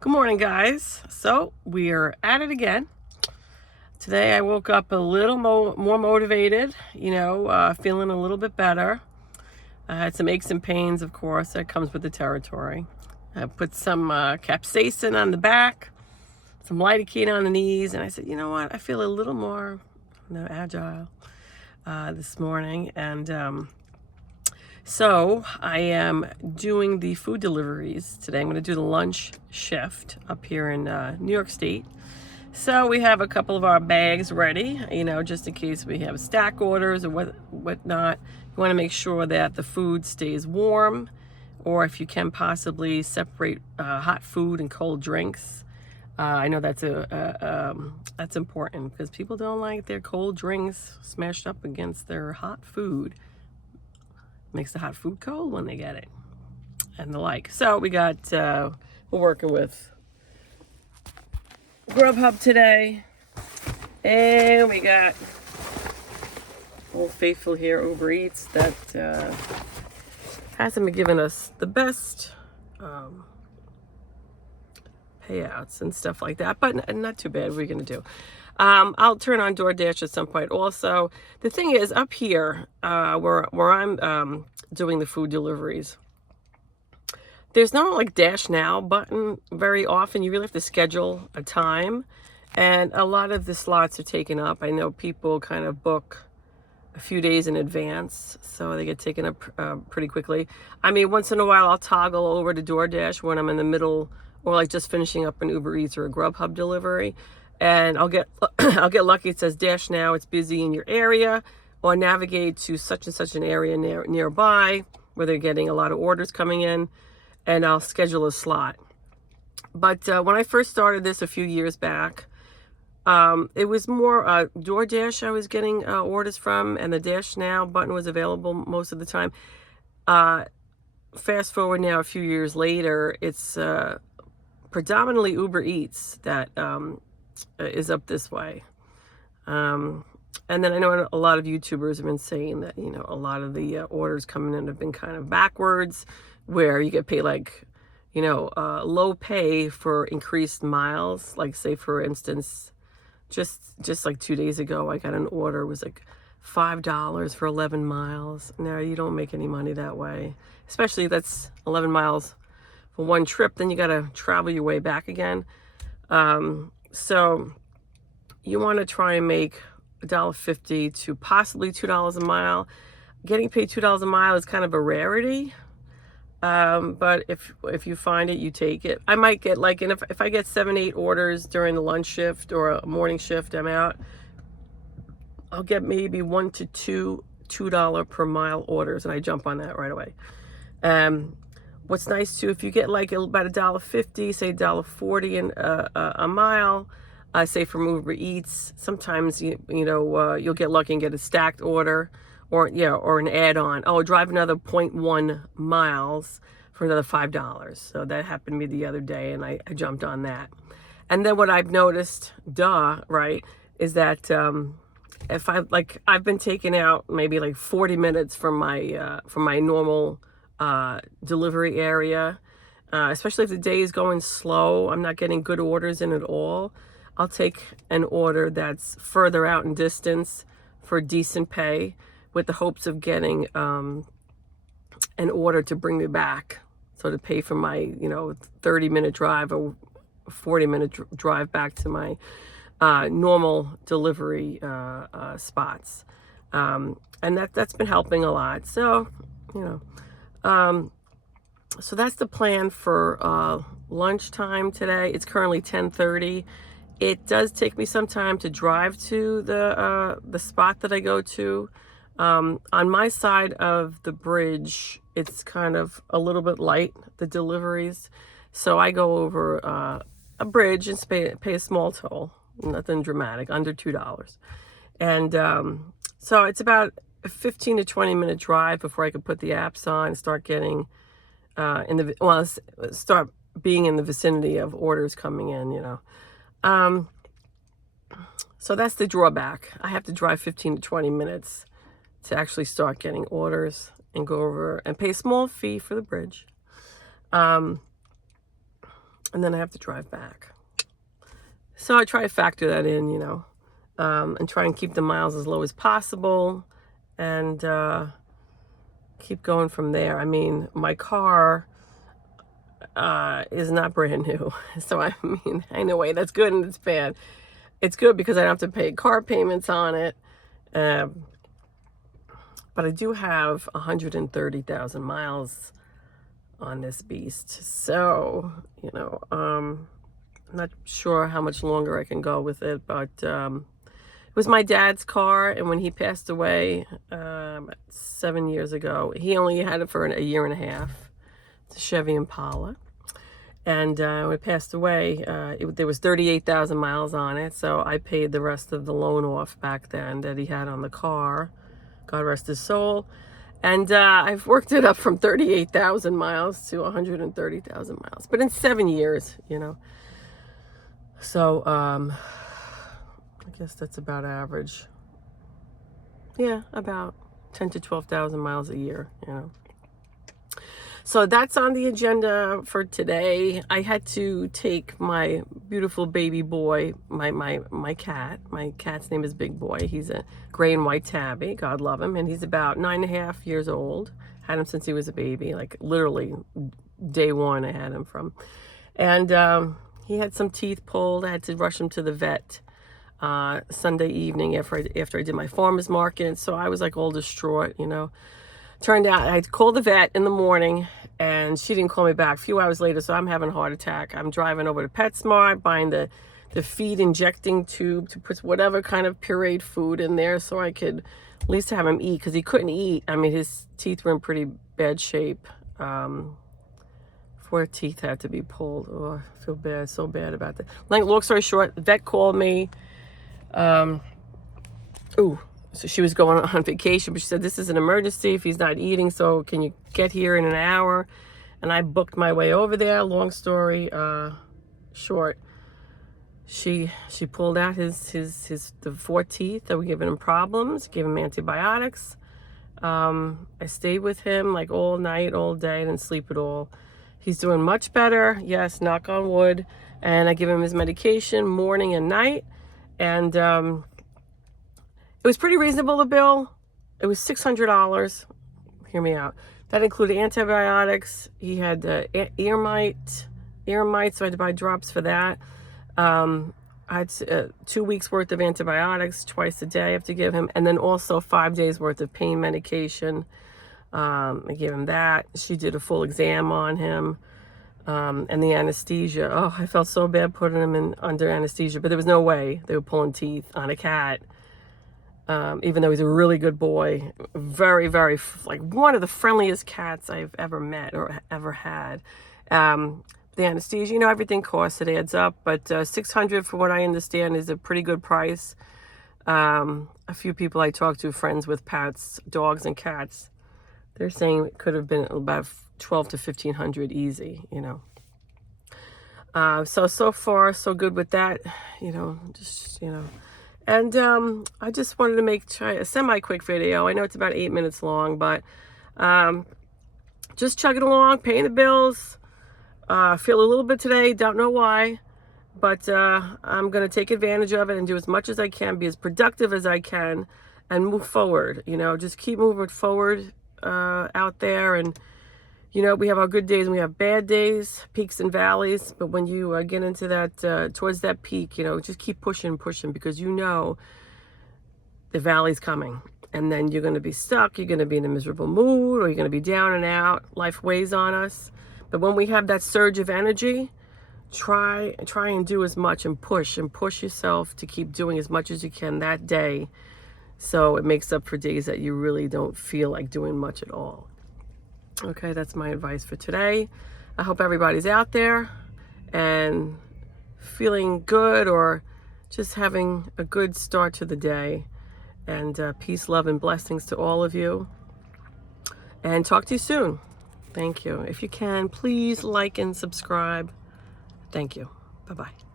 Good morning, guys. So we are at it again. Today I woke up a little more motivated, feeling a little bit better. I had some aches and pains, of course, that comes with the territory. I put some capsaicin on the back, some lidocaine on the knees, and I said, you know what? I feel a little more agile this morning. And so I am doing the food deliveries today. I'm going to do the lunch shift up here in New York State. So we have a couple of our bags ready, just in case we have stack orders or whatnot. You want to make sure that the food stays warm, or if you can possibly separate hot food and cold drinks. I know that's that's important because people don't like their cold drinks smashed up against their hot food. Makes the hot food cold when they get it, and the like. So we got, we're working with Grubhub today, and we got Old Faithful here, Ubereats, that hasn't been giving us the best payouts and stuff like that, but not too bad. What are we gonna do? I'll turn on DoorDash at some point. Also, the thing is, up here, where I'm doing the food deliveries, there's no like Dash Now button very often. You really have to schedule a time, and a lot of the slots are taken up. I know people kind of book a few days in advance, so they get taken up pretty quickly. I mean, once in a while, I'll toggle over to DoorDash when I'm in the middle, or like just finishing up an Uber Eats or a Grubhub delivery. And I'll get lucky. It says Dash Now, it's busy in your area, or navigate to such and such an area nearby where they're getting a lot of orders coming in, and I'll schedule a slot. But when I first started this a few years back, it was more DoorDash I was getting orders from, and the Dash Now button was available most of the time. Fast forward now a few years later, it's predominantly Uber Eats that is up this way. And then I know a lot of YouTubers have been saying that, a lot of the orders coming in have been kind of backwards, where you get paid like, low pay for increased miles. Like, say, for instance, just like 2 days ago, I got an order, it was like $5 for 11 miles. Now, you don't make any money that way, especially if that's 11 miles for one trip. Then you got to travel your way back again. So you want to try and make $1.50 to possibly $2 a mile. Getting paid $2 a mile is kind of a rarity. But if you find it, you take it. I might get like, and if I get 7-8 orders during the lunch shift or a morning shift, I'm out, I'll get maybe 1 to 2 $2 per mile orders, and I jump on that right away. What's nice too, if you get like about $1.50, say $1.40 in a mile, say from Uber Eats, sometimes you'll get lucky and get a stacked order, or an add-on. Oh, drive another 0.1 miles for another $5. So that happened to me the other day, and I jumped on that. And then what I've noticed, right, is that if I've been taking out maybe like 40 minutes from my normal delivery area, especially if the day is going slow, I'm not getting good orders in at all, I'll take an order that's further out in distance for decent pay, with the hopes of getting an order to bring me back, so to pay for my 30-minute drive or 40-minute drive back to my normal delivery spots, and that's been helping a lot. So so that's the plan for lunchtime today. It's currently 10:30. It does take me some time to drive to the spot that I go to. On my side of the bridge, it's kind of a little bit light, the deliveries. So I go over a bridge and pay a small toll, nothing dramatic, under $2. And so it's about a 15 to 20 minute drive before I could put the apps on and start getting start being in the vicinity of orders coming in, So that's the drawback. I have to drive 15 to 20 minutes to actually start getting orders and go over and pay a small fee for the bridge. and then I have to drive back. So I try to factor that in, and try and keep the miles as low as possible, and keep going from there. I mean, my car is not brand new. So, I mean, in a way, that's good and it's bad. It's good because I don't have to pay car payments on it. But I do have 130,000 miles on this beast. So, I'm not sure how much longer I can go with it, but it was my dad's car, and when he passed away 7 years ago, he only had it for a year and a half. It's a Chevy Impala. And when it passed away, there was 38,000 miles on it, so I paid the rest of the loan off back then that he had on the car. God rest his soul. And I've worked it up from 38,000 miles to 130,000 miles, but in 7 years, So, I guess that's about average. Yeah, about 10 to 12,000 miles a year, So that's on the agenda for today. I had to take my beautiful baby boy, my cat. My cat's name is Big Boy. He's a gray and white tabby. God love him. And he's about 9.5 years old. Had him since he was a baby, like literally day one I had him from. And he had some teeth pulled. I had to rush him to the vet Sunday evening after I did my farmer's market. So I was like all distraught, Turned out I called the vet in the morning, and she didn't call me back. A few hours later, so I'm having a heart attack. I'm driving over to PetSmart, buying the feed injecting tube to put whatever kind of pureed food in there so I could at least have him eat, because he couldn't eat. I mean, his teeth were in pretty bad shape. 4 teeth had to be pulled. Oh, I feel bad, so bad about that. Like, long story short, the vet called me. So she was going on vacation, but she said, this is an emergency if he's not eating, so can you get here in an hour? And I booked my way over there. Long story short, she pulled out the 4 teeth that were giving him problems, gave him antibiotics. I stayed with him like all night, all day, didn't sleep at all. He's doing much better, yes, knock on wood. And I give him his medication morning and night. And it was pretty reasonable, the bill. It was $600. Hear me out. That included antibiotics. He had ear mites, so I had to buy drops for that. I had 2 weeks worth of antibiotics twice a day I have to give him, and then also 5 days worth of pain medication. I gave him that. She did a full exam on him, and the anesthesia. Oh, I felt so bad putting him under anesthesia, but there was no way they were pulling teeth on a cat. Even though he's a really good boy, very, very, like one of the friendliest cats I've ever met or ever had. The anesthesia, everything costs, it adds up, but $600, for what I understand, is a pretty good price. A few people I talked to, friends with pets, dogs and cats, they're saying it could have been about $1,200 to $1,500 easy, So far, so good with that, And I just wanted to try a semi-quick video. I know it's about 8 minutes long, but just chugging along, paying the bills. Feel a little bit today, don't know why, but I'm going to take advantage of it and do as much as I can, be as productive as I can, and move forward. Just keep moving forward out there. And, we have our good days and we have bad days, peaks and valleys. But when you get into that, towards that peak, just keep pushing, because the valley's coming. And then you're going to be stuck. You're going to be in a miserable mood, or you're going to be down and out. Life weighs on us. But when we have that surge of energy, try and do as much and push yourself to keep doing as much as you can that day. So it makes up for days that you really don't feel like doing much at all. Okay, that's my advice for today. I hope everybody's out there and feeling good, or just having a good start to the day. And peace, love, and blessings to all of you. And talk to you soon. Thank you. If you can, please like and subscribe. Thank you. Bye-bye.